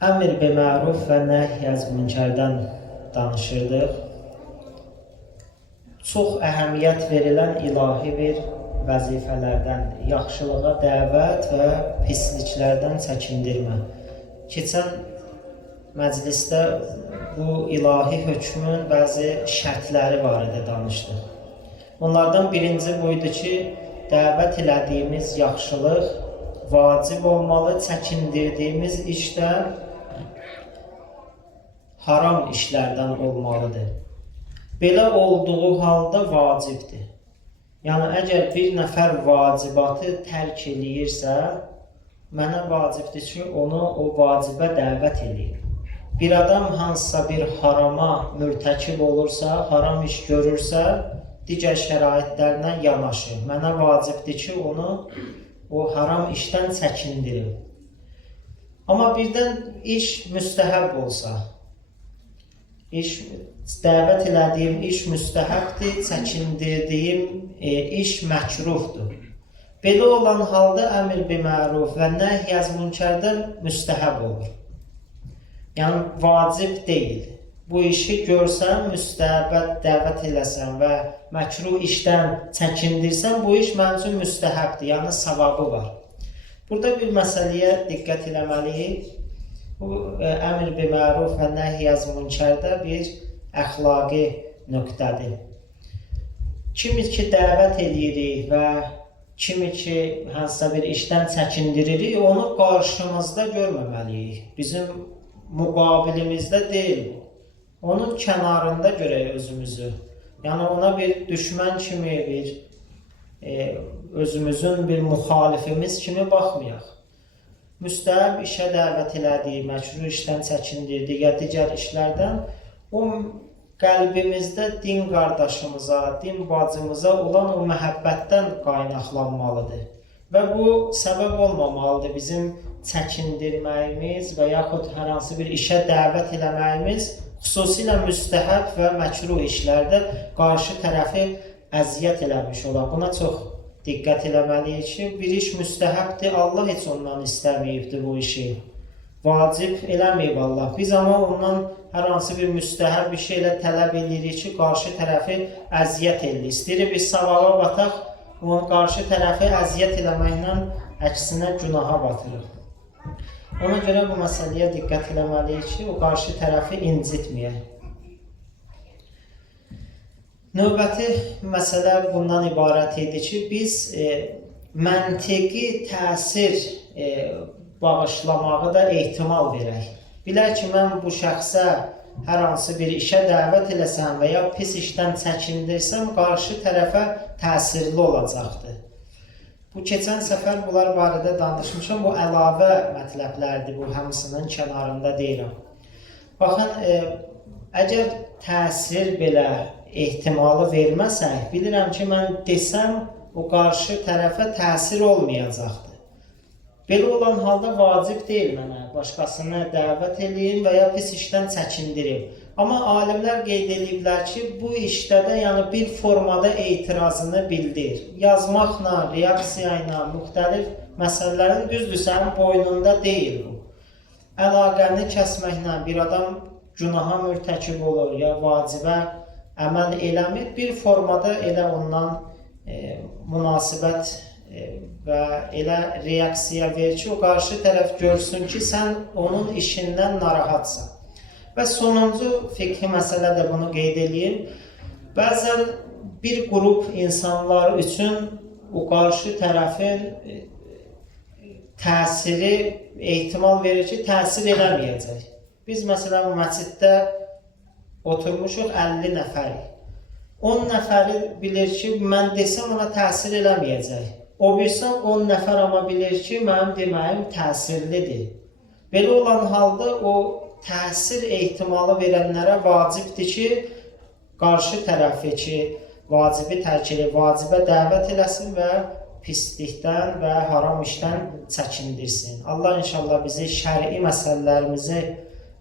Əmr biməruf və nəhy əz münkərdən danışırdıq. Çox əhəmiyyət verilən ilahi bir vəzifələrdən yaxşılığa dəvət və pisliklərdən çəkindirmə. Keçən məclisdə bu ilahi hökmün bəzi şərtləri var idi danışdıq. Onlardan birinci buydu ki, dəvət elədiyimiz yaxşılıq vacib olmalı, çəkindirdiyimiz işdən haram işlərdən olmalıdır. Belə olduğu halda vacibdir. Yəni, əgər bir nəfər vacibatı tərk eləyirsə, mənə vacibdir ki, onu o vacibə dəvət eləyim. Bir adam hansısa bir harama mürtəkib olursa, haram iş görürsə, digər şəraitlərlə yanaşı. Mənə vacibdir ki, onu o haram işdən çəkindirim. Amma birdən iş müstəhəb olsa, dəvət elədiyim iş müstəhəbdir, çəkindirdiyim iş məkruhdur. Belə olan halda əmr biməruf və nəhy əz münkərdən müstəhəb olur. Yəni, vacib deyil. Bu işi görsən, müstəhəbət dəvət eləsən və məkruh işdən çəkindirsən, bu iş mənim üçün müstəhəbdir, yəni savabı var. Burada bir məsələyə diqqət eləməliyik. Bu, əmr biməruf və nəhy əz münkərdə bir əxlaqi nöqtədir. Kimi ki, dəvət eləyirik və kimi ki, hansısa bir işdən çəkindiririk, onu qarşımızda görməməliyik. Bizim müqabilimizdə deyil bu. Onun kənarında görək özümüzü. Yəni, ona bir düşmən kimi, özümüzün bir müxalifimiz kimi baxmayaq. Müstəhəb işə dəvət elədik, məkruh işdən çəkindirdik ya digər işlərdən, o qəlbimizdə din qardaşımıza, din bacımıza olan o məhəbbətdən qaynaqlanmalıdır. Və bu səbəb olmamalıdır bizim çəkindirməyimiz və yaxud hər hansı bir işə dəvət eləməyimiz, xüsusilə müstəhəb və məkruh işlərdə qarşı tərəfi əziyyət eləmiş olar. Buna çox diqqət eləməliyik ki, bir iş müstəhəbdir, Allah heç ondan istəməyibdir bu işi. Vacib eləməyib Allah. Biz amma ondan hər hansı bir müstəhəb bir şey ilə tələb edirik ki, qarşı tərəfi əziyyət eləyir. İstəyirik biz savaba bataq, onun qarşı tərəfi əziyyət eləməklə əksinə günaha batırıq. Ona görə bu məsələyə diqqət eləməliyik ki, o qarşı tərəfi incitməyək. Növbəti məsələ bundan ibarət idi ki, biz məntiqi təsir bağışlamağı da ehtimal verək. Bilək ki, mən bu şəxsə hər hansı bir işə dəvət eləsəm və ya pis işdən çəkindirsəm, qarşı tərəfə təsirli olacaqdır. Bu, keçən səfər bunlar barədə danışmışam, bu əlavə mətləblərdir, bu hamısının kənarında deyirəm. Baxın, əgər təsir belə ehtimalı verməsək, bilirəm ki, mən desəm, o qarşı tərəfə təsir olmayacaqdır. Belə olan halda vacib deyil mənə, başqasını dəvət edeyim və ya pis işdən çəkindirim. Amma alimlər qeyd ediblər ki, bu işdə də yəni bir formada etirazını bildir. Yazmaqla, reaksiya ilə, müxtəlif məsələlərin düzdür, sənin boynunda deyil bu. Əlaqəni kəsməklə bir adam günaha mürtəkib olur ya vacibə əməl eləmir, bir formada elə ondan münasibət və elə reaksiya ver ki, o qarşı tərəf görsün ki, sən onun işindən narahatsan. Və sonuncu fiqhi məsələ də bunu qeyd edeyim. Bəzən bir qrup insanlar üçün o qarşı tərəfin təsiri ehtimal verir ki, təsir eləməyəcək. Biz məsələn məsciddə oturmuşuq 50 nəfəri. 10 nəfəri bilir ki, mən desəm ona təsir eləməyəcək. O birsən 10 nəfər amma bilir ki, mənim deməyim təsirlidir. Belə olan halda o təsir ehtimalı verənlərə vacibdir ki, qarşı tərəfi ki, vacibi tərk edib, vacibə dəvət eləsin və pislikdən və haram işdən çəkindirsin. Allah inşallah bizi şəri məsələlərimizi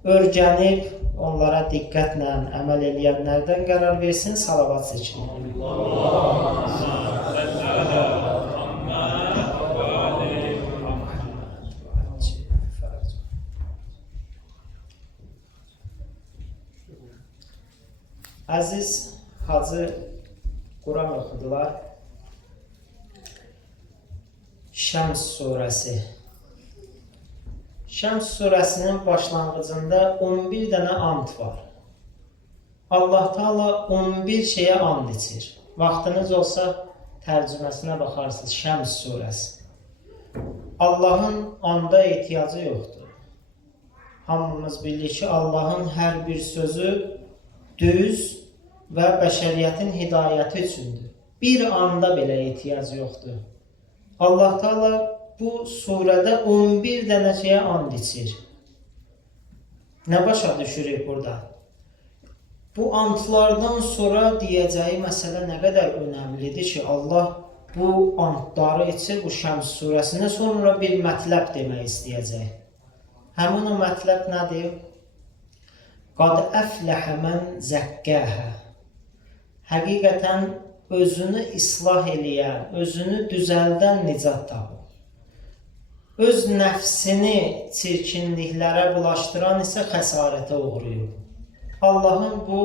örgənib, onlara diqqətlə əməl edənlərdən qərar versin, salavat seçin. Əziz Hacı Quran oxudular. Şəms surəsi. Şəms surəsinin başlanğıcında 11 dənə and var. Allah Taala 11 şeyə and içir. Vaxtınız olsa tərcüməsinə baxarsınız. Şəms surəsi. Allahın anda ehtiyacı yoxdur. Hamımız bilir ki, Allahın hər bir sözü düz və bəşəriyyətin hidayəti üçündür. Bir anda belə ehtiyacı yoxdur. Allah Taala bu surədə 11 dənə şeyə and içir. Nə başa düşürük burada? Bu andlardan sonra deyəcəyi məsələ nə qədər önəmlidir ki, Allah bu andları içir bu Şəms surəsində, sonra bir mətləb demək istəyəcək. Həmin o mətləb nədir? Qad əfləhə mən zəkkəhə. Həqiqətən özünü islah eləyən, özünü düzəldən nicat tapır. Öz nəfsini çirkinliklərə bulaşdıran isə xəsarətə uğrayır. Allahın bu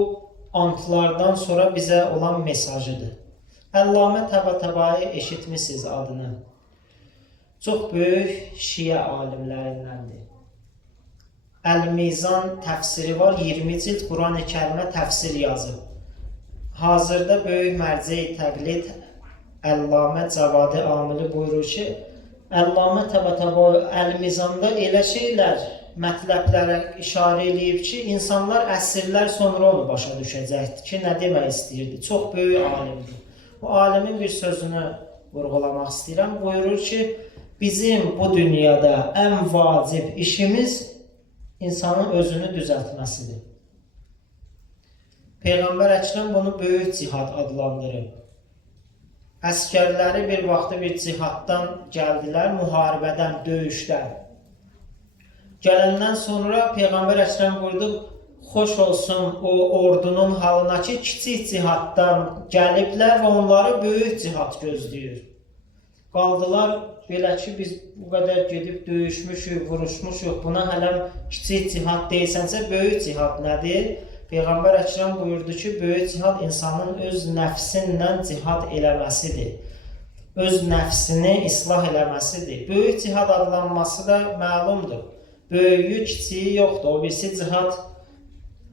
antlardan sonra bizə olan mesajıdır. Əllamə Təbətəbai eşitmişsiniz adını. Çox böyük şiə alimlərindəndir. Əl-Mizan təfsiri var, 20 cild Quran-ı Kərimə təfsir yazıb. Hazırda böyük mərcə-i təqlid Əllamə Cavadi Amili buyurur ki, Əllamə Təbətəbai Əl-Mizanda elə şeylər, mətləblərə işarə eləyib ki, insanlar əsrlər sonra onu başa düşəcəkdir ki, nə demək istəyirdi. Çox böyük alimdir. Bu alimin bir sözünü vurğulamaq istəyirəm. Buyurur ki, bizim bu dünyada ən vacib işimiz insanın özünü düzəltməsidir. Peyğəmbər Əkrəm bunu böyük cihad adlandırıb. Əskərləri bir vaxtı bir cihaddan gəldilər, müharibədən, döyüşdən. Gələndən sonra Peyğəmbər Əkrəm buyurdu, xoş olsun o ordunun halına ki, kiçik cihaddan gəliblər və onları böyük cihad gözləyir. Qaldılar, belə ki, biz bu qədər gedib döyüşmüşük, vuruşmuşuq, buna hələm kiçik cihad deyirsənsə, böyük cihad nədir? Peyğəmbər Əkrəm buyurdu ki, böyük cihad insanın öz nəfsindən cihad eləməsidir. Öz nəfsini islah eləməsidir. Böyük cihad adlanması da məlumdur. Böyüyü, kiçiyi yoxdur. O birisi cihad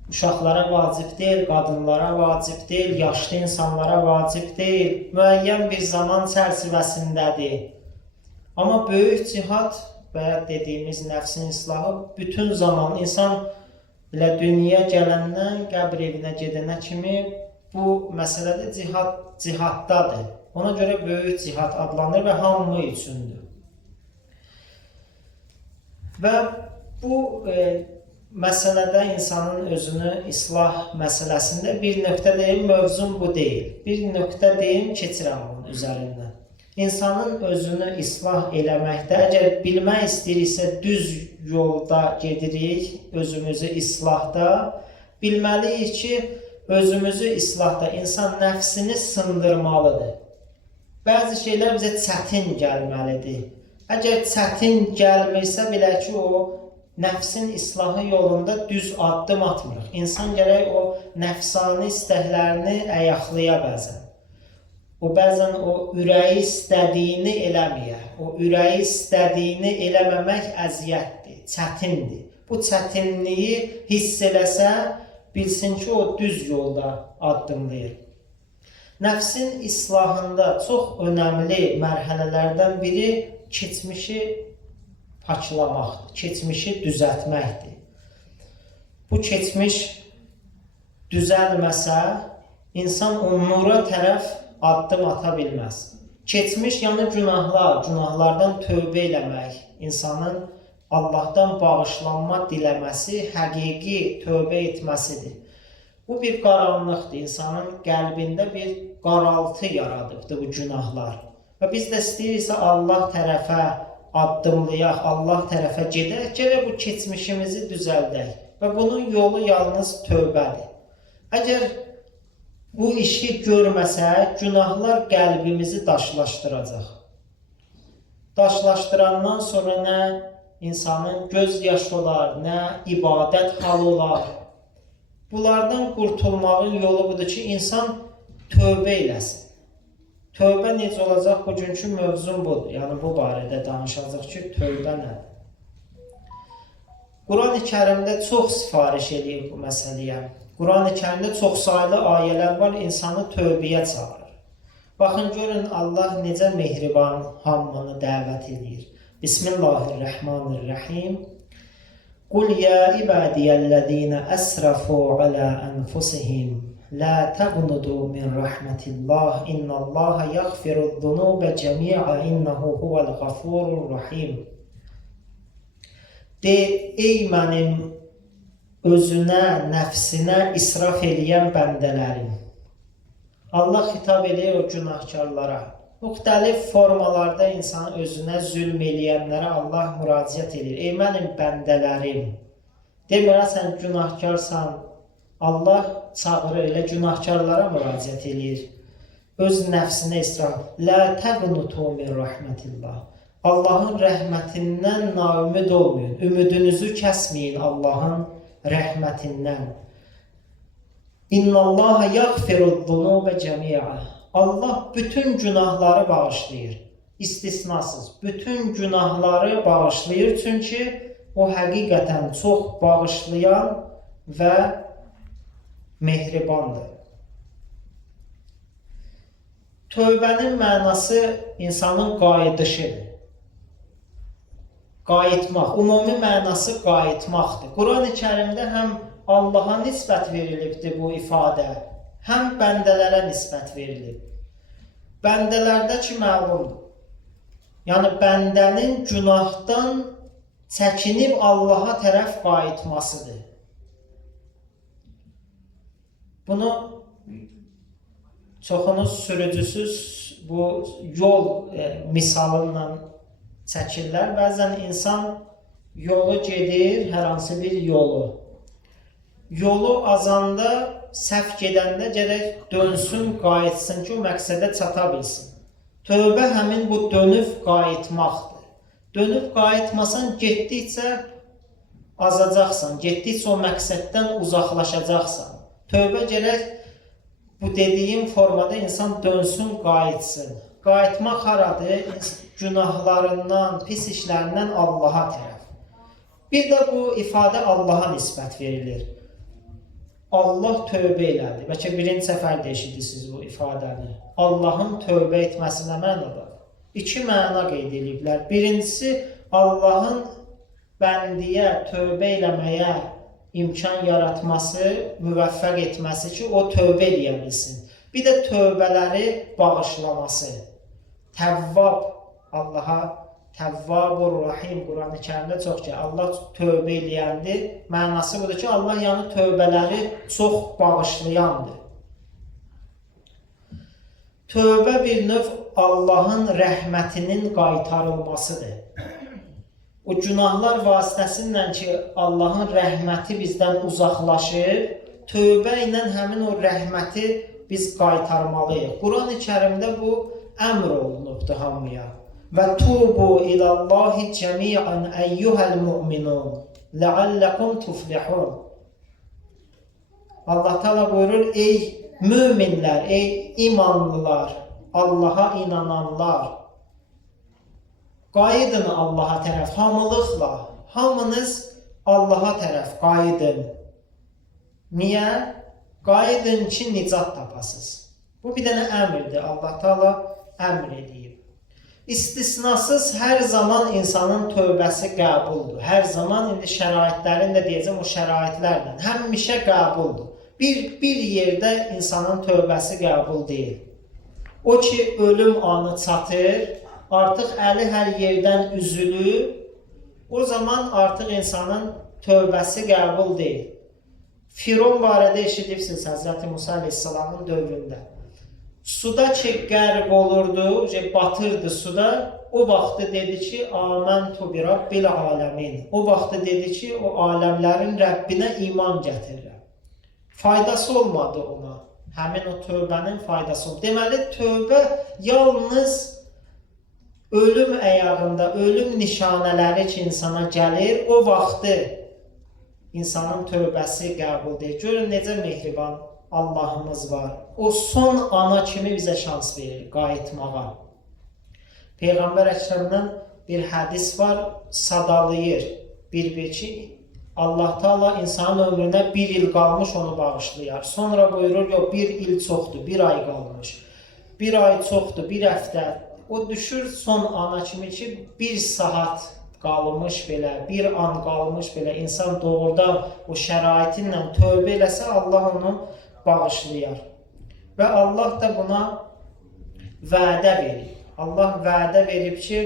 uşaqlara vacib deyil, qadınlara vacib deyil, yaşlı insanlara vacib deyil. Müəyyən bir zaman çərçivəsindədir. Amma böyük cihad və dediyimiz nəfsin islahı bütün zaman insan elə dünyaya gələndən qəbr evinə gedənə kimi bu məsələdə cihaddadır. Ona görə böyük cihad adlanır və hamı üçündür. Və bu məsələdə insanın özünü islah məsələsində bir nöqtə deyim, mövzum bu deyil. Bir nöqtə deyim, keçirəm onun üzərindən. İnsanın özünü islah eləməkdə, əgər bilmək istəyiriksə düz yolda gedirik, özümüzü islahda, bilməliyik ki, özümüzü islahda insan nəfsini sındırmalıdır. Bəzi şeylər bizə çətin gəlməlidir. Əgər çətin gəlmirsə, belə ki, o nəfsin islahı yolunda düz addım atmırıq. İnsan gərək o nəfsani istəklərini əyaqlaya bəzən. O bəzən o ürəyi istədiyini eləməyə, o ürəyi istədiyini eləməmək əziyyətdir, çətindir. Bu çətinliyi hiss eləsə, bilsin ki, o düz yolda addımlayır. Nəfsin islahında çox önəmli mərhələlərdən biri keçmişi paklamaqdır, keçmişi düzəltməkdir. Bu keçmiş düzəlməsə, insan o nura tərəf addım ata bilməz. Keçmiş, yəni günahlar, günahlardan tövbə eləmək, insanın Allahdan bağışlanma diləməsi, həqiqi tövbə etməsidir. Bu bir qaranlıqdır, insanın qəlbində bir qaraltı yaradıbdır bu günahlar. Və biz də istəyiriksə Allah tərəfə addımlayaq, Allah tərəfə gedək, gərək bu keçmişimizi düzəldək. Və bunun yolu yalnız tövbədir. Əgər bu işi görməsək, günahlar qəlbimizi daşlaşdıracaq. Daşlaşdırandan sonra nə insanın göz yaşı olar, nə ibadət halı olar. Bunlardan qurtulmağın yolu budur ki, insan tövbə eləsin. Tövbə necə olacaq? Bugünkü mövzum budur. Yəni bu barədə danışacaq ki, tövbə nədir? Quran-ı Kərimdə çox sifariş edir bu məsələyə. Quran-ı Kərimdə çox saylı ayələr var, insanı tövbəyə çağırır. Baxın, görün Allah necə mehriban hamını dəvət edir. Bismillahirrahmanirrahim. Qul ya ibadiyəl-ləzīnə əsrafu alə ənfusihim. La təqnudu min rəhmətillah. İnnəllaha yəğfiruz-zunubə cəmiə innehu huvəl-ğafurur-rahim. De, ey mənim özünə, nəfsinə israf eləyən bəndələrim. Allah xitab edir o günahkarlara. Müxtəlif formalarda insan özünə zülm eləyənlərə Allah müraciət edir. Ey mənim bəndələrim. Demirə sən günahkarsan. Allah çağırır, elə günahkarlara müraciət edir. Öz nəfsinə israf. La təqnutu min rəhmətillah. Allahın rəhmətindən naümid olmayın. Ümidinizi kəsməyin Allahın rəhmətindən. İnnallaha yəğfiruz-zunubə cəmiə. Allah bütün günahları bağışlayır. İstisnasız. Bütün günahları bağışlayır. Çünki o həqiqətən çox bağışlayan və mehribandır. Tövbənin mənası insanın qayıdışıdır. Qayıtmaq. Ümumi mənası qayıtmaqdır. Quran-ı Kərimdə həm Allaha nisbət verilibdir bu ifadə, həm bəndələrə nisbət verilib. Bəndələrdəki məlumdur. Yəni, bəndənin günahdan çəkinib Allaha tərəf qayıtmasıdır. Bunu çoxunuz sürücüsüz bu yol misalıyla çəkirlər. Bəzən insan yolu gedir, hər hansı bir yolu. Yolu azanda, səhv gedəndə gərək dönsün, qayıtsın ki, o məqsədə çata bilsin. Tövbə həmin bu dönüb qayıtmaqdır. Dönüb qayıtmasan, getdikcə azacaqsan, getdikcə o məqsəddən uzaqlaşacaqsan. Tövbə gərək bu dediyim formada insan dönsün, qayıtsın. Qayıtmaq haradır? Günahlarından, pis işlərindən Allaha tərəf. Bir də bu ifadə Allaha nisbət verilir. Allah tövbə elədi. Bəlkə birinci səfər eşidirsiniz bu ifadəni. Allahın tövbə etməsi nə mənadadır? İki məna qeyd ediblər. Birincisi, Allahın bəndiyə, tövbə eləməyə imkan yaratması, müvəffəq etməsi ki, o tövbə eləyə bilsin. Bir də tövbələri bağışlaması. Təvvab, Allaha Təvvabur Rahim Quran-ı Kərimdə çox ki, Allah tövbə eləyəndir. Mənası budur ki, Allah yəni tövbələri çox bağışlayandır. Tövbə bir növ Allahın rəhmətinin qaytarılmasıdır. O günahlar vasitəsilə ki, Allahın rəhməti bizdən uzaqlaşır, tövbə ilə həmin o rəhməti biz qaytarmalıyıq. Quran-ı Kərimdə bu əmr olunubdur hamıya. Və tubu ilallahi cəmiən əyyuhəl mu'minun ləalləkum tuflihun. Allah Teala buyurur, ey müminlər, ey imanlılar, Allaha inananlar, qayıdın Allaha tərəf, hamılıqla, hamınız Allaha tərəf qayıdın. Niyə? Qayıdın ki, nicat tapasınız. Bu bir dənə əmrdir, Allah Teala əmr edib. İstisnasız hər zaman insanın tövbəsi qəbuldur. Hər zaman, indi şəraitlərini də deyəcəm, o şəraitlərlə həmişə qəbuldur. Bir yerdə insanın tövbəsi qəbul deyil. O ki, ölüm anı çatır, artıq əli hər yerdən üzülür, o zaman artıq insanın tövbəsi qəbul deyil. Firon barədə eşidirsiniz Həzrəti Musa Aleyhisselamın dövründə. Suda ki, qərq olurdu, batırdı suda, o vaxtı dedi ki, Āməntu bi Rabbil aləmin. O vaxtı dedi ki, o aləmlərin Rəbbinə iman gətirirəm. Faydası olmadı ona. Həmin o tövbənin faydası olmadı. Deməli, tövbə yalnız ölüm əyağında, ölüm nişanələri ki, insana gəlir, o vaxtı insanın tövbəsi qəbul deyil. Görün necə mehriban Allahımız var. O son ana kimi bizə şans verir qayıtmağa. Peyğəmbər Əkrəmdən bir hədis var, sadalayır. Bir ki, Allah Teala insanın ömrünə bir il qalmış onu bağışlayar. Sonra buyurur, yox, bir il çoxdur, bir ay qalmış. Bir ay çoxdur, bir həftə. O düşür son ana kimi ki, bir saat qalmış belə, bir an qalmış belə, insan doğrudan o şəraitinlə tövbə eləsə, Allah onu bağışlayar. Və Allah da buna vədə verir. Allah vədə verib ki,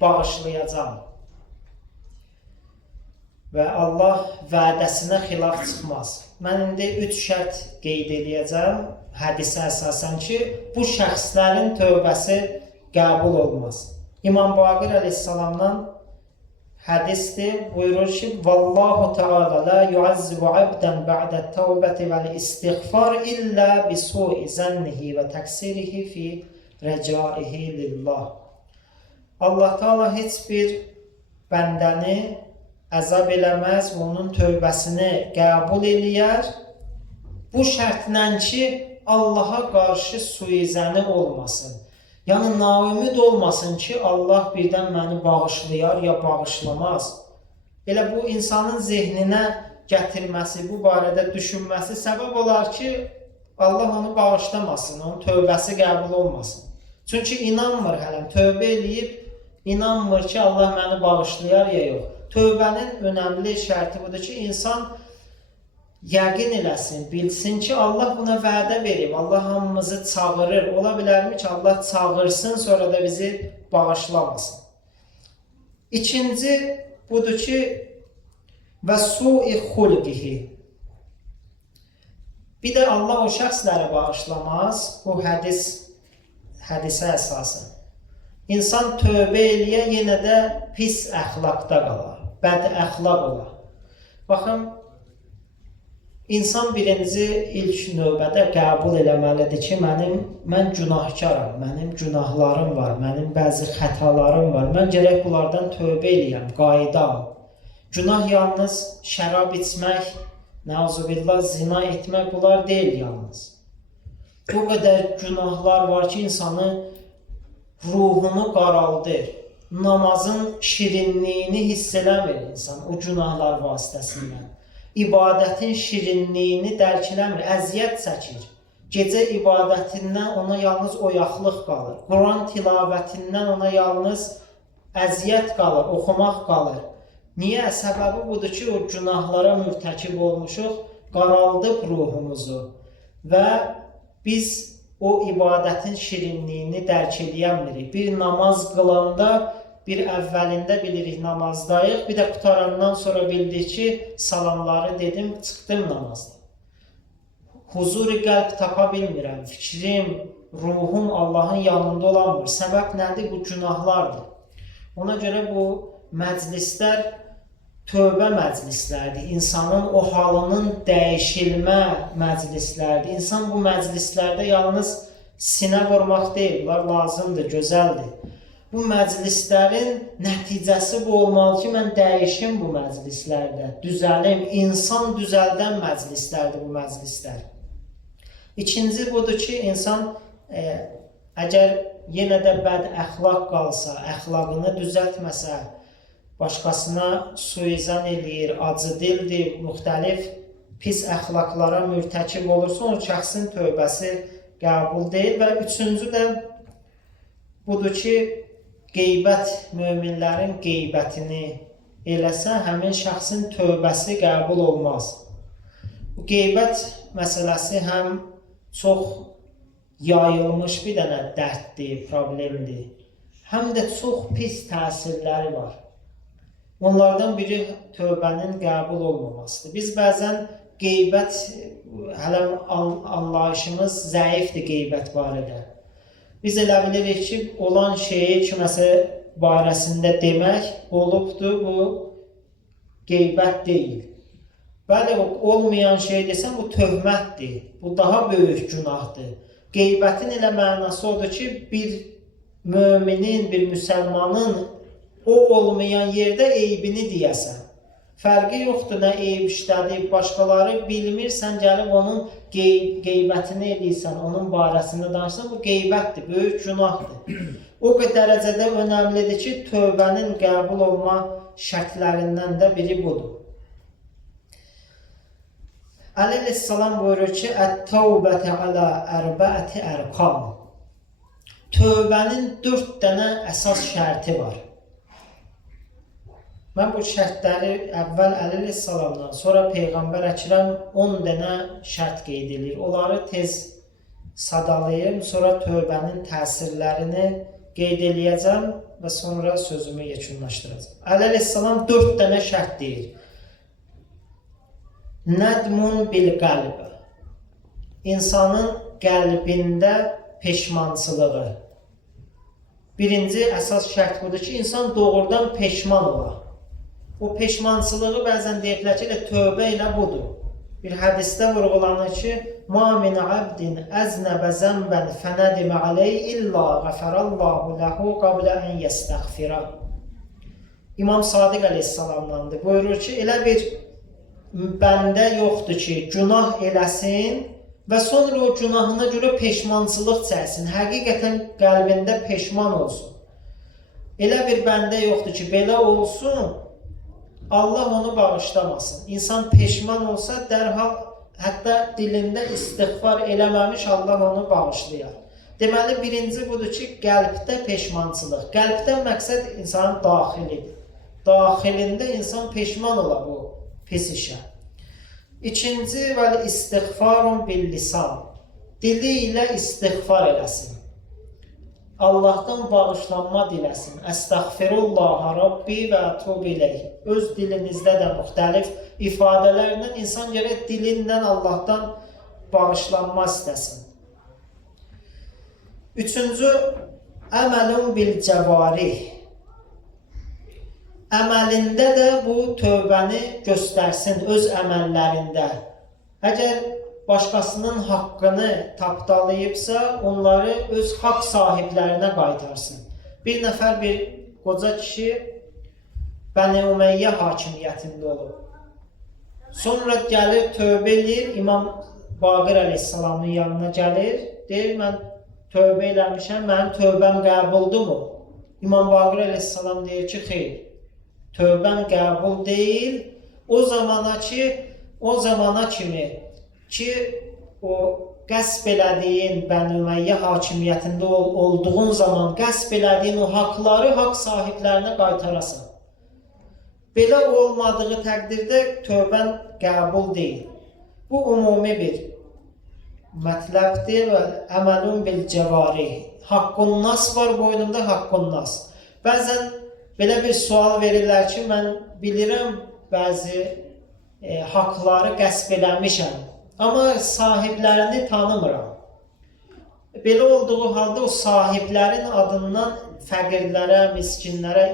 bağışlayacaq. Və Allah vədəsinə xilaf çıxmaz. Mən indi 3 şərt qeyd edəcəm hədisə əsasən ki, bu şəxslərin tövbəsi qəbul olmaz. İmam Baqir əleyhissalamdan hədisdir, buyurur ki, Vallahu Teala la yuazzibu abdən ba'də təvbəti vəl-istiğfar illə bisu'i zənnihi və təksirihi fi rəcaihi lillah. Allah Teala heç bir bəndəni əzab eləməz, onun tövbəsini qəbul eləyər. Bu şərtlə ki, Allaha qarşı suizəni olmasın. Yəni, naümid olmasın ki, Allah birdən məni bağışlayar ya bağışlamaz. Elə bu insanın zehninə gətirməsi, bu barədə düşünməsi səbəb olar ki, Allah onu bağışlamasın, onun tövbəsi qəbul olmasın. Çünki inanmır hələm, tövbə eləyib, inanmır ki, Allah məni bağışlayar ya yox. Tövbənin önəmli şərti budur ki, insan yəqin eləsin, bilsin ki, Allah buna vədə verib, Allah hamımızı çağırır. Ola bilərmi ki, Allah çağırsın, sonra da bizi bağışlamasın. İkinci budur ki, və su'i xulqihi. Bir də Allah o şəxsləri bağışlamaz, bu hədisə əsasən. İnsan tövbə eləyə, yenə də pis əxlaqda qalar, bəd əxlaq olar. Baxın, İnsan birinci ilk növbədə qəbul eləməlidir ki, mən günahkaram, mənim günahlarım var, mənim bəzi xətalarım var, mən gərək bunlardan tövbə eləyəm, qaydam. Günah yalnız şərab içmək, nəuzubillah, zina etmək, bunlar deyil yalnız. Bu qədər günahlar var ki, insanı ruhunu qaraldır, namazın şirinliyini hiss eləmir insan o günahlar vasitəsindən. İbadətin şirinliyini dərk eləmir, əziyyət çəkir. Gecə ibadətindən ona yalnız oyaqlıq qalır. Quran tilavətindən ona yalnız əziyyət qalır, oxumaq qalır. Niyə? Səbəbi budur ki, o günahlara mürtəkib olmuşuq, qaraldıb ruhumuzu və biz o ibadətin şirinliyini dərk edəmirik. Bir namaz qılanda, bir əvvəlində bilirik namazdayıq, bir də qutarandan sonra bildik ki, salamları dedim, çıxdım namazda. Huzur-i qəlb tapa bilmirəm, fikrim, ruhum Allahın yanında olanmır. Səbəb nədir? Bu günahlardır. Ona görə bu məclislər tövbə məclislərdir. İnsanın o halının dəyişilmə məclislərdir. İnsan bu məclislərdə yalnız sinə vurmaq deyil, bunlar lazımdır, gözəldir. Bu məclislərin nəticəsi bu olmalı ki, mən dəyişim bu məclislərdə, düzəlim, insan düzəldən məclislərdir bu məclislər. İkinci budur ki, insan əgər yenə də bəd əxlaq qalsa, əxlaqını düzəltməsə, başqasına suizan eləyir, acı dildir, müxtəlif pis əxlaqlara mürtəkib olursa, o şəxsin tövbəsi qəbul deyil. Və üçüncü də budur ki, qeybət, möminlərin qeybətini eləsə, həmin şəxsin tövbəsi qəbul olmaz. Bu qeybət məsələsi həm çox yayılmış bir dənə dərddir, problemdir, həm də çox pis təsirləri var. Onlardan biri tövbənin qəbul olmamasıdır. Biz bəzən qeybət, hələm anlayışımız zəifdir qeybət barədə. Biz elə bilirik ki, olan şeyi kiməsə barəsində demək olubdur, bu qeybət deyil. Bəli, olmayan şey desən, bu töhmətdir, bu daha böyük günahdır. Qeybətin elə mənası odur ki, bir müminin, bir müsəlmanın o olmayan yerdə eybini deyəsən. Fərqi yoxdur, nə eyib işlədir, başqaları bilmir, sən gəlib onun qeybətini edirsən, onun barəsində danışsan, bu qeybətdir, böyük günahdır. O dərəcədə önəmlidir ki, tövbənin qəbul olma şərtlərindən də biri budur. Əleyhissalam buyurur ki, Ət-təvbətə alə ərbəəti ərqam. Tövbənin 4 dənə əsas şərti var. Mən bu şərtləri əvvəl Əleyhissalamdan, sonra Peyğəmbər Əkrəm 10 dənə şərt qeyd edir. Onları tez sadalayım, sonra tövbənin təsirlərini qeyd eləyəcəm və sonra sözümü yekunlaşdıracağım. Əleyhissalam 4 dənə şərt deyir. Nədmun bil qəlb. İnsanın qəlbində peşmançılığı. Birinci əsas şərt budur ki, insan doğrudan peşman olar. O peşmançılığı bəzən deyiblər ki, tövbə ilə budur. Bir hədisdə vurğulanır ki, مَا مِنْ عَبْدٍ أَزْنَبَ زَنْبًا فَنَدِمَ عَلَيْهِ إِلَّا غَفَرَ اللّٰهُ لَهُ قَبْلَ أَنْ يَسْتَغْفِرَ. İmam Sadiq Aleyhisselamdandır. Buyurur ki, elə bir bəndə yoxdur ki, günah eləsin və sonra o günahına görə peşmançılıq çəksin. Həqiqətən qəlbində peşman olsun. Elə bir bəndə yoxdur ki, belə olsun, Allah onu bağışlamasın. İnsan peşman olsa dərhal, hətta dilində istiğfar eləməmiş Allah onu bağışlayar. Deməli, birinci budur ki, qəlbdə peşmançılıq. Qəlbdən məqsəd insanın daxilidir. Daxilində insan peşman ola bu pis işə. İkinci, vəl istiğfarun bil lisan. Dili ilə istiğfar eləsin. Allahdan bağışlanma diləsin. Əstəğfirullah Rabbi və ətub ileyh. Öz dilinizdə də müxtəlif ifadələrlə insan gərək dilindən Allahdan bağışlanma istəsin. Üçüncü, əməlun bil cəvarih. Əməlində də bu tövbəni göstərsin öz əməllərində. Əgər başqasının haqqını tapdalayıbsa, onları öz haqq sahiblərinə qaytarsın. Bir nəfər bir qoca kişi Bəni Umeyyə hakimiyyətində olub. Sonra gəlir, tövbə edir, İmam Baqir Aleyhisselamın yanına gəlir, deyir, mən tövbə eləmişəm, mənim tövbəm qəbuldur mu? İmam Baqir Aleyhisselam deyir ki, xeyr, tövbən qəbul deyil, o zamana kimi ki, o qəsb elədiyin Bəni Umeyyə hakimiyyətində olduğun zaman qəsb elədiyin o haqları haqq sahiblərinə qaytarasan. Belə olmadığı təqdirdə tövbən qəbul deyil. Bu ümumi bir mətləbdir və əməlun bil cəvarih. Haqqun nas var boynumda, haqqun nas. Bəzən belə bir sual verirlər ki, mən bilirəm bəzi haqları qəsb eləmişəm. Amma sahiblərini tanımıram. Belə olduğu halda o sahiblərin adından fəqirlərə, miskinlərə,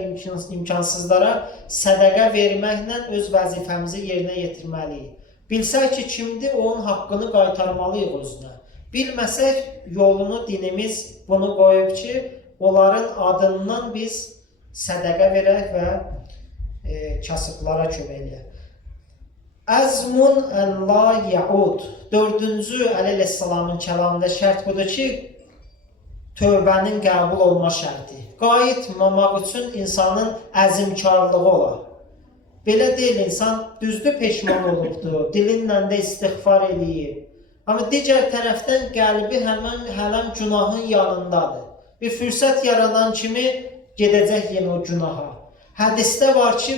imkansızlara sədəqə verməklə öz vəzifəmizi yerinə yetirməliyik. Bilsək ki, kimdir, onun haqqını qaytarmalıyıq özünə. Bilməsək, yolunu dinimiz bunu qoyub ki, onların adından biz sədəqə verək və kasıblara kömək eləyək. Əzmun ən la yaud. Dördüncü Əleyhisselamın kəlamında şərt budur ki, tövbənin qəbul olma şərti. Qayıtmamaq üçün insanın əzimkarlığı olar. Belə deyil, insan düzdür peşman olubdur, dilinlə də istiğfar eləyir. Amma digər tərəfdən qəlbi hələm günahın yanındadır. Bir fürsət yaradan kimi gedəcək yenə o günaha. Hədisdə var ki,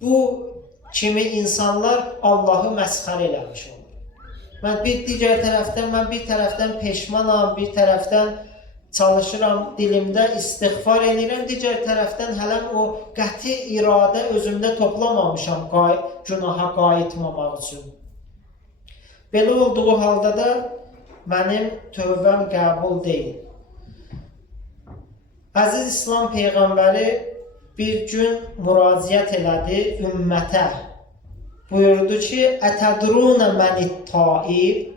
bu kimi insanlar Allahı məsxər eləmiş olur. Mən bir tərəfdən peşmanam, bir tərəfdən çalışıram, dilimdə istiğfar edirəm, digər tərəfdən hələm o qəti iradə özümdə toplamamışam günaha qayıtmamaq üçün. Belə olduğu halda da mənim tövbəm qəbul deyil. Əziz İslam Peyğəmbəri bir gün müraciət elədi ümmətə. Buyurdu ki, Ətədrunə mənit taib.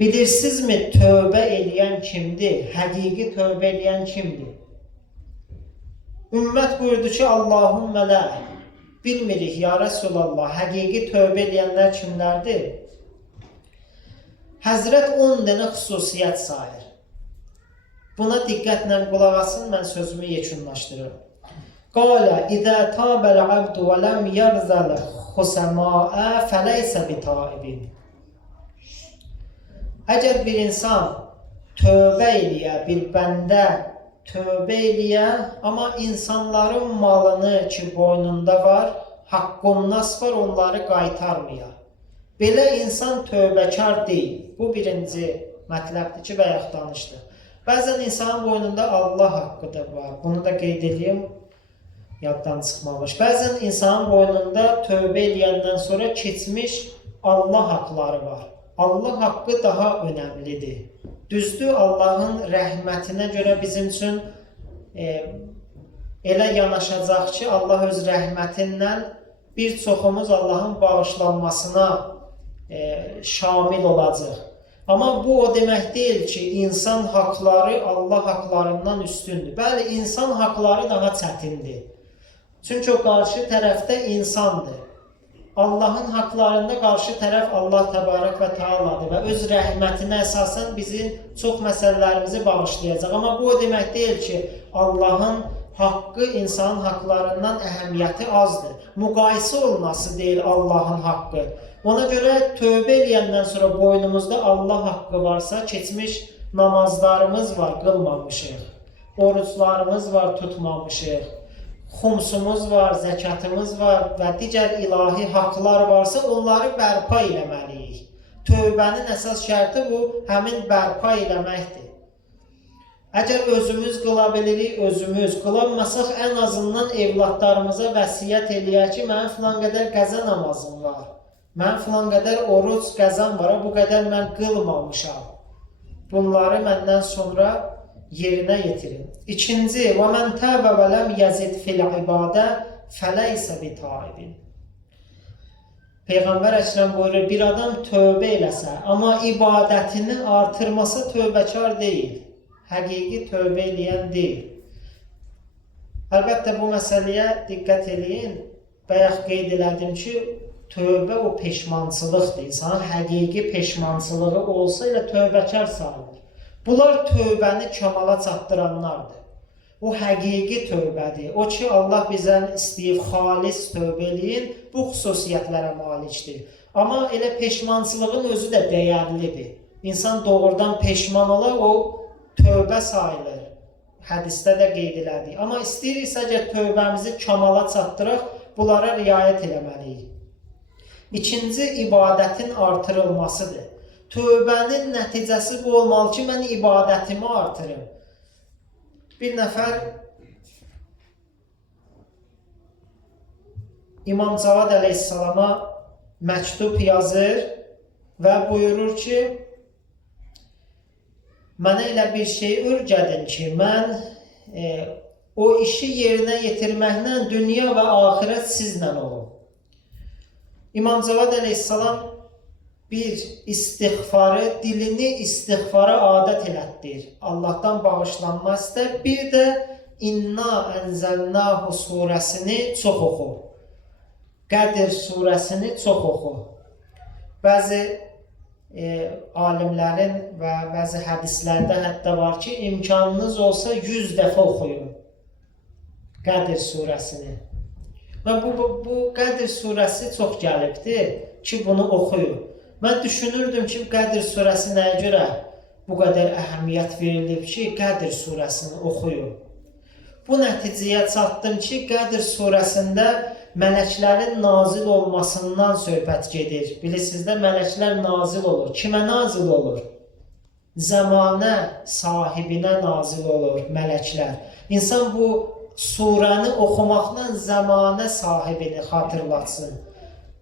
Bilirsinizmi tövbə eləyən kimdir? Həqiqi tövbə eləyən kimdir? Ümmət buyurdu ki, Allahümmə lə. bilmirik, ya Rəsulallah, həqiqi tövbə edənlər kimlərdir? Həzrət 10 dənə xüsusiyyət sayır. Buna diqqətlə qulaq asın, mən sözümü yekunlaşdırıram. Qalə, İzə təbəl abdu və ləm yərzəl xusəmaə fələysə bitaibin. Əgər bir insan tövbə eləyə, bir bəndə tövbə eləyə, amma insanların malını ki boynunda var, haqqonnas var, onları qaytarmaya. Belə insan tövbəkar deyil. Bu birinci mətləbdir ki, bayaq danışdıq. Bəzən insanın boynunda Allah haqqı da var. Bunu da qeyd edeyim, yaddan çıxmamış. Bəzən insanın boynunda tövbə eləyəndən sonra keçmiş Allah haqqları var. Allah haqqı daha önəmlidir. Düzdür, Allahın rəhmətinə görə bizim üçün elə yanaşacaq ki, Allah öz rəhmətindən bir çoxumuz Allahın bağışlanmasına şamil olacaq. Amma bu o demək deyil ki, insan haqları Allah haqlarından üstündür. Bəli, insan haqları daha çətindir. Çünki o qarşı tərəfdə insandır. Allahın haqlarında qarşı tərəf Allah təbarək və Teala'dır və öz rəhmətinə əsasən bizim çox məsələlərimizi bağışlayacaq. Amma bu o demək deyil ki, Allahın haqqı insanın haqlarından əhəmiyyəti azdır. Müqayisə olması deyil Allahın haqqı. Ona görə tövbə eləyəndən sonra boynumuzda Allah haqqı varsa, keçmiş namazlarımız var, qılmamışıq. Oruclarımız var, tutmamışıq. Xumsumuz var, zəkatımız var və digər ilahi haqlar varsa, onları bərpa eləməliyik. Tövbənin əsas şərti bu, həmin bərpa eləməkdir. Əgər özümüz qıla bilirik, özümüz qılanmasaq, ən azından evladlarımıza vəsiyyət eləyək ki, mənim filan qədər qəzə namazım var. Mən filan qədər oruc qəzam var, bu qədər mən qılmamışam. Bunları məndən sonra yerinə yetirin. İkinci, وَمَنْ تَابَ وَلَمْ يَزِدْ فِي الْعِبَادَ فَلَيْسَ بِتَائِبٍ. Peyğəmbər Əkrəm buyurur, bir adam tövbə eləsə, amma ibadətini artırmasa tövbəkar deyil. Həqiqi tövbə eləyən deyil. Əlbəttə bu məsələyə diqqət eləyin. Bayaq qeyd elədim ki, tövbə o peşmançılıqdır. İnsanın həqiqi peşmançılığı olsa ilə tövbəkar sayılır. Bunlar tövbəni kamala çatdıranlardır. O həqiqi tövbədir. O ki, Allah bizdən istəyib xalis tövbə eləyin, bu xüsusiyyətlərə malikdir. Amma elə peşmançılığın özü də dəyərlidir. İnsan doğrudan peşman ola, o tövbə sayılır. Hədisdə də qeyd elədik. Amma istəyiriksə, əgər tövbəmizi kamala çatdıraq, bunlara riayət eləməliyik. İkinci, ibadətin artırılmasıdır. Tövbənin nəticəsi bu olmalı ki, mən ibadətimi artırım. Bir nəfər İmam Cavad əleyhissalama məktub yazır və buyurur ki, mənə elə bir şey öyrədin ki, mən o işi yerinə yetirməklə dünya və axirət sizlə olum. İmam Cavad əleyhissalam bir istiğfarı, dilini istiğfara adət elətdir. Allahdan bağışlanma istər. Bir də İnna ənzəlnahu surəsini çox oxu. Qədr surəsini çox oxu. Bəzi alimlərin və bəzi hədislərdə hətta var ki, imkanınız olsa 100 dəfə oxuyun Qədr surəsini. Və bu Qədr surəsi çox gəlibdir ki, bunu oxuyun. Mən düşünürdüm ki, Qədr surəsi nəyə görə bu qədər əhəmiyyət verilib ki, Qədr surəsini oxuyun. Bu nəticəyə çatdım ki, Qədr surəsində mələklərin nazil olmasından söhbət gedir. Bilirsiniz də, mələklər nazil olur. Kimə nazil olur? Zəmanə sahibinə nazil olur mələklər. İnsan bu surəni oxumaqla zəmanə sahibini xatırlatsın.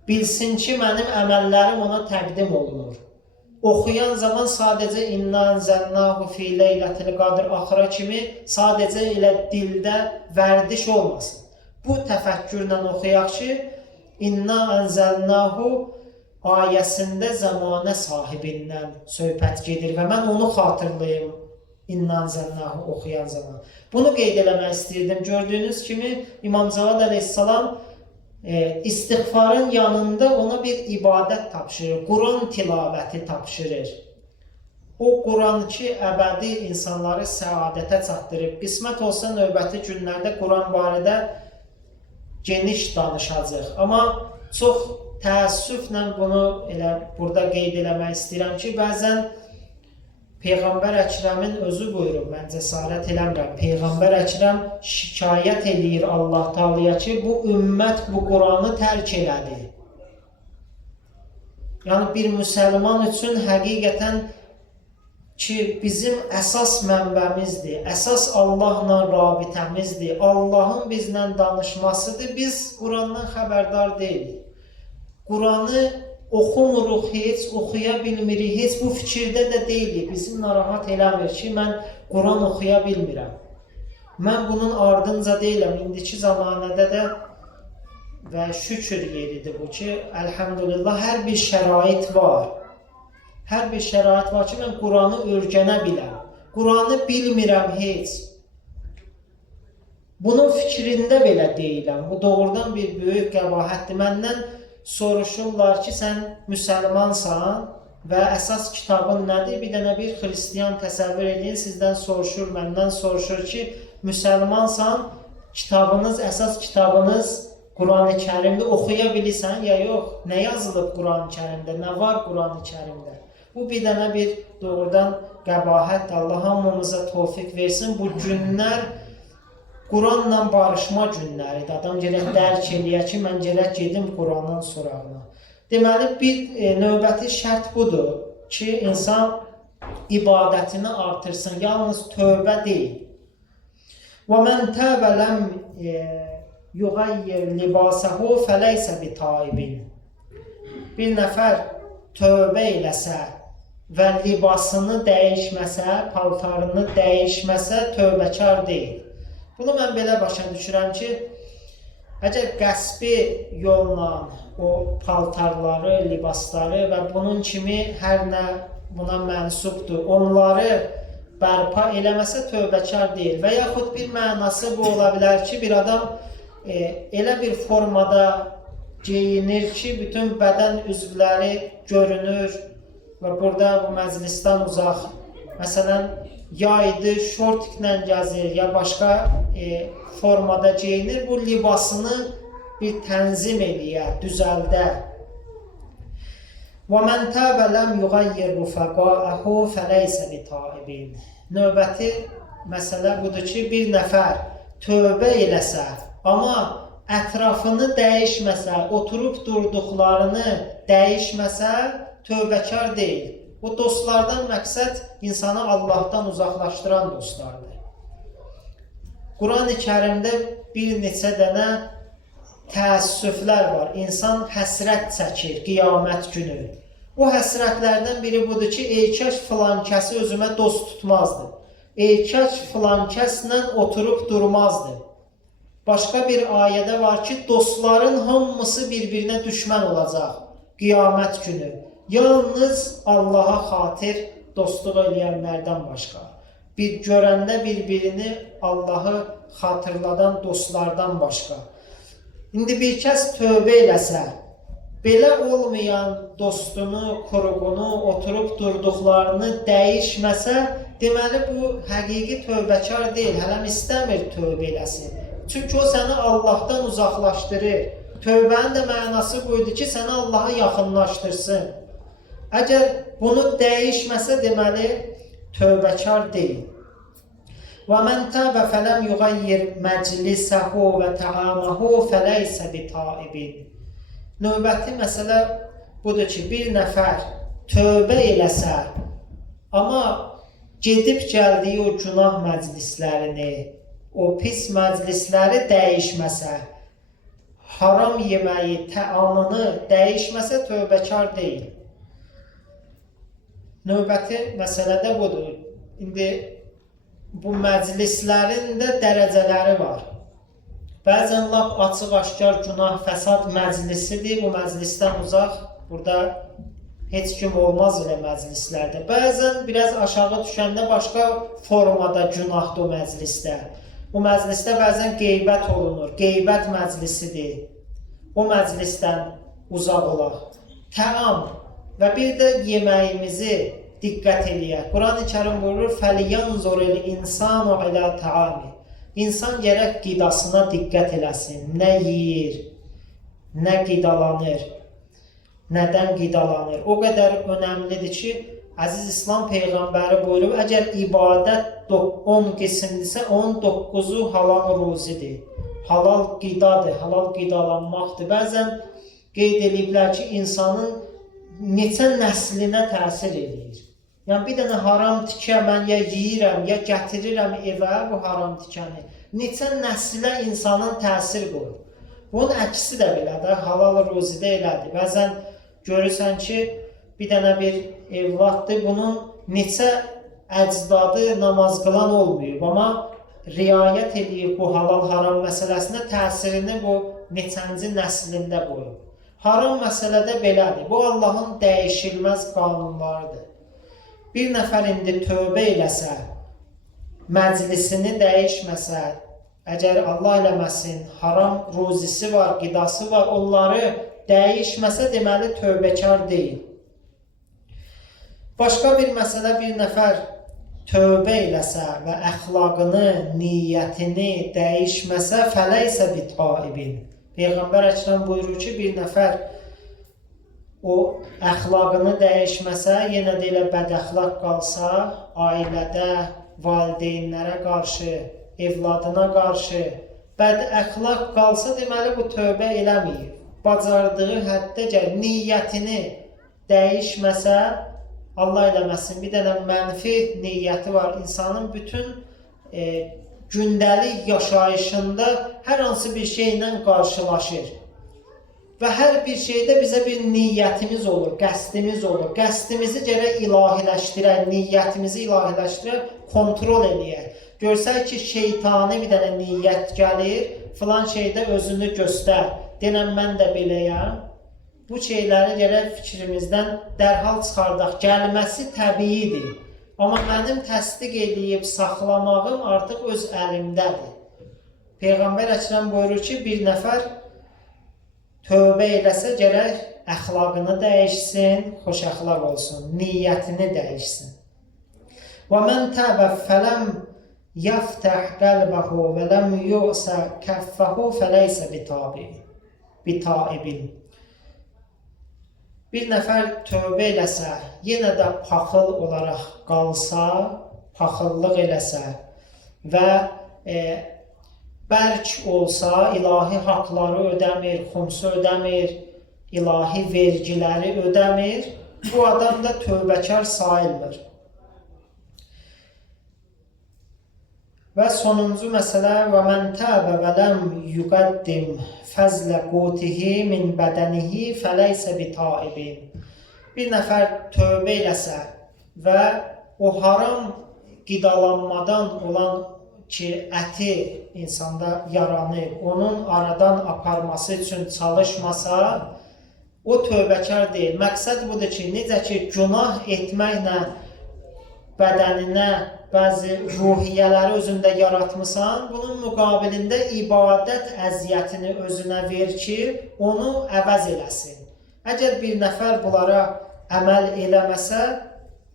Bilsin ki, mənim əməllərim ona təqdim olunur. Oxuyan zaman sadəcə İnna ənzəlnahu fi leylətil qadr axıra kimi sadəcə elə dildə vərdiş olmasın. Bu təfəkkürlə oxuyaq ki, İnna ənzəlnahu ayəsində zəmanə sahibindən söhbət gedir və mən onu xatırlayım İnna ənzəlnahu oxuyan zaman. Bunu qeyd eləmək istəyirdim. Gördüyünüz kimi İmam Cavad əleyhissalam istiğfarın yanında ona bir ibadət tapşırır. Quran tilavəti tapşırır. O Quran ki, əbədi insanları səadətə çatdırıb. Qismət olsa növbəti günlərdə Quran barədə geniş danışacaq. Amma çox təəssüflə bunu elə burada qeyd eləmək istəyirəm ki, bəzən Peyğəmbər Əkrəmin özü buyurub, mən cəsarət eləmirəm. Peyğəmbər Əkrəm şikayət eləyir Allah Taalaya ki, bu ümmət bu Quranı tərk elədi. Yəni bir müsəlman üçün həqiqətən ki, bizim əsas mənbəmizdir, əsas Allahla rabitəmizdir, Allahın bizlə danışmasıdır. Biz Qurandan xəbərdar deyilik. Quranı oxumuruq heç, oxuya bilmirik, heç bu fikirdə də deyilik. Bizi narahat eləmir ki, mən Quran oxuya bilmirəm. Mən bunun ardınca deyiləm. İndiki zamanədə də və şükür yeridir bu ki, əlhəmdülillah hər bir şərait var. Hər bir şərait var ki, mən Quranı öyrənə biləm. Quranı bilmirəm heç. Bunun fikrində belə deyiləm. Bu doğrudan bir böyük qəbahətdir. Məndən soruşurlar ki, sən müsəlmansan və əsas kitabın nədir? Bir dənə bir xristiyan təsəvvür edin, sizdən soruşur, məndən soruşur ki, müsəlmansan, kitabınız, əsas kitabınız Quran-ı Kərimdə oxuya bilirsən ya yox? Nə yazılıb Quran-ı Kərimdə? Nə var Quran-ı Kərimdə? Bu bir dənə bir doğrudan qəbahətdir. Allah hamımıza tövfiq versin. Bu günlər Quranla barışma günləridir. Adam gərək dərk eləyə ki, mən gərək gedim Quranın sorağına. Deməli, bir növbəti şərt budur ki, insan ibadətini artırsın. Yalnız tövbə deyil. وَمَنْ تَابَ لَمْ يُغَيِّرْ لِبَاسَهُ فَلَيْسَ بِتَائِبٍ. Bir nəfər tövbə eləsə və libasını dəyişməsə, paltarını dəyişməsə, tövbəkar deyil. Bunu mən belə başa düşürəm ki, əgər qəsbi yolla o paltarları, libasları və bunun kimi hər nə buna mənsubdur, onları bərpa eləməsə tövbəkar deyil. Və yaxud bir mənası bu ola bilər ki, bir adam elə bir formada geyinir ki, bütün bədən üzvləri görünür və burada bu məclisdən uzaq, məsələn, yaydı, şortiklə gəzir ya başqa formada geyinir, bu libasını bir tənzim eləyə, düzəldə. وَمَنْ تَابَ لَمْ يُغَيِّرْ رُفَقَاءَهُ فَلَيْسَ بِتَائِبٍ. Növbəti məsələ budur ki, bir nəfər tövbə eləsə, amma ətrafını dəyişməsə, oturub durduqlarını dəyişməsə, tövbəkar deyil. Bu dostlardan məqsəd insanı Allahdan uzaqlaşdıran dostlardır. Quran-ı Kərimdə bir neçə dənə təəssüflər var. İnsan həsrət çəkir qiyamət günü. Bu həsrətlərdən biri budur ki, kaş filan kəsi özümə dost tutmazdı. Kaş filan kəslə oturub durmazdı. Başqa bir ayədə var ki, dostların hamısı bir-birinə düşmən olacaq qiyamət günü. Yalnız Allaha xatir dostluq eləyənlərdən başqa. Bir görəndə bir-birini Allahı xatırladan dostlardan başqa. İndi bir kəs tövbə eləsə, belə olmayan dostunu, quruğunu, oturub durduqlarını dəyişməsə, deməli bu həqiqi tövbəkar deyil, hələm istəmir tövbə eləsin. Çünki o səni Allahdan uzaqlaşdırır. Tövbənin də mənası buydu ki, səni Allaha yaxınlaşdırsın. Əgər bunu dəyişməsə, deməli, tövbəkar deyil. وَمَنْ تَابَ فَلَمْ يُغَيِّرْ مَجْلِسَهُ وَتَعَامَهُ فَلَيْسَ بِتَائِبٍ. Növbəti məsələ budur ki, bir nəfər tövbə eləsə, amma gedib gəldiyi o günah məclislərini, o pis məclisləri dəyişməsə, haram yeməyi, təamını dəyişməsə, tövbəkar deyil. Növbəti məsələ də budur. İndi bu məclislərin də dərəcələri var. Bəzən lap açıq-aşkar günah, fəsad məclisidir. Bu məclisdən uzaq, burada heç kim olmaz elə məclislərdə. Bəzən biraz aşağı düşəndə başqa formada günahdır o məclisdə. Bu məclisdə bəzən qeybət olunur, qeybət məclisidir. o məclisdən uzaq olaq. Təam və bir də yeməyimizi diqqət eləyək. Quran-ı Kərim buyurur: "Fəlyanzur el-insanu ilə taami." İnsan gərək qidasına diqqət eləsin. Nə yeyir, nə qidalanır, nədən qidalanır. O qədər önəmlidir ki, Əziz İslam Peyğəmbəri buyurub, əgər ibadət 10 qismdirsə, 19-u halal ruzidir. Halal qidadır, halal qidalanmaqdır. Bəzən qeyd ediblər ki, insanın neçə nəslinə təsir edir. Yəni, bir dənə haram tikə mən ya yeyirəm, ya gətirirəm evə bu haram tikəni. Neçə nəslə insanın təsir qoyur. Bunun əksi də belədir, halal ruzidə elədir. Bəzən görürsən ki, bir dənə bir evladdır, bunun neçə əcdadı namaz qılan olmuyor. Amma riayət edib bu halal-haram məsələsinə təsirini bu neçənci nəslində qoyur. Haram məsələdə belədir. Bu Allahın dəyişilməz qanunlarıdır. Bir nəfər indi tövbə eləsə, məclisini dəyişməsə, əgər Allah eləməsin, haram ruzisi var, qidası var, onları dəyişməsə, deməli tövbəkar deyil. Başqa bir məsələ, bir nəfər tövbə eləsə və əxlaqını, niyyətini dəyişməsə, fələysə bitaibin. Peyğəmbər Əkrəm buyurur ki, bir nəfər o əxlaqını dəyişməsə, yenə də elə bədəxlaq qalsa, ailədə, valideynlərə qarşı, evladına qarşı bədəxlaq qalsa, deməli bu tövbə eləməyib. Bacardığı həddəcə niyyətini dəyişməsə, Allah eləməsin, bir dənə mənfi niyyəti var. İnsanın bütün gündəlik yaşayışında hər hansı bir şeylə qarşılaşır. Və hər bir şeydə bizə bir niyyətimiz olur, qəsdimiz olur. Qəsdimizi gərək ilahiləşdirək, niyyətimizi ilahiləşdirək, kontrol eləyək. Görsək ki, şeytani bir dənə niyyət gəlir, filan şeydə özünü göstər, denən mən də beləyəm. Bu şeyləri gərək fikrimizdən dərhal çıxardaq. Gəlməsi təbiidir. Amma mənim təsdiq edib saxlamağım artıq öz əlimdədir. Peyğəmbər Əkrəm buyurur ki, bir nəfər tövbə eləsə gərək əxlaqını dəyişsin, xoş əxlaq olsun, niyyətini dəyişsin. Və mən təbə fələm yaftəh qəlbəhu və ləm yu'sə kəffəhu fələysə bitaibin. Bir nəfər tövbə eləsə, yenə də paxıl olaraq qalsa, paxıllıq eləsə və bərk olsa, ilahi haqları ödəmir, xumsu ödəmir, ilahi vergiləri ödəmir, bu adam da tövbəkar sayılmır. Və sonuncu məsələ, və mən təbə və ləm yuqaddim fəzlə qutihi min bədənihi fələysə bitaibin. Bir nəfər tövbə eləsə və o haram qidalanmadan olan ki, əti insanda yaranır, onun aradan aparması üçün çalışmasa, o tövbəkar deyil. Məqsəd budur ki, necə ki, günah etməklə bədəninə bəzi ruhiyyələri özündə yaratmısan, bunun müqabilində ibadət əziyyətini özünə ver ki, onu əvəz eləsin. Əgər bir nəfər bunlara əməl eləməsə,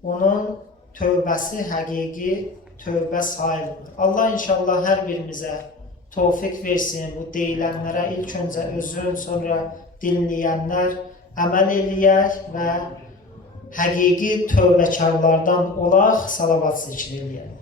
onun tövbəsi həqiqi tövbə sayılmır. Allah inşallah hər birimizə tövfiq versin. Bu deyilənlərə ilk öncə özün, sonra dinləyənlər əməl eləyək və həqiqi tövbəkarlardan olaq, salavat zikr eləyək.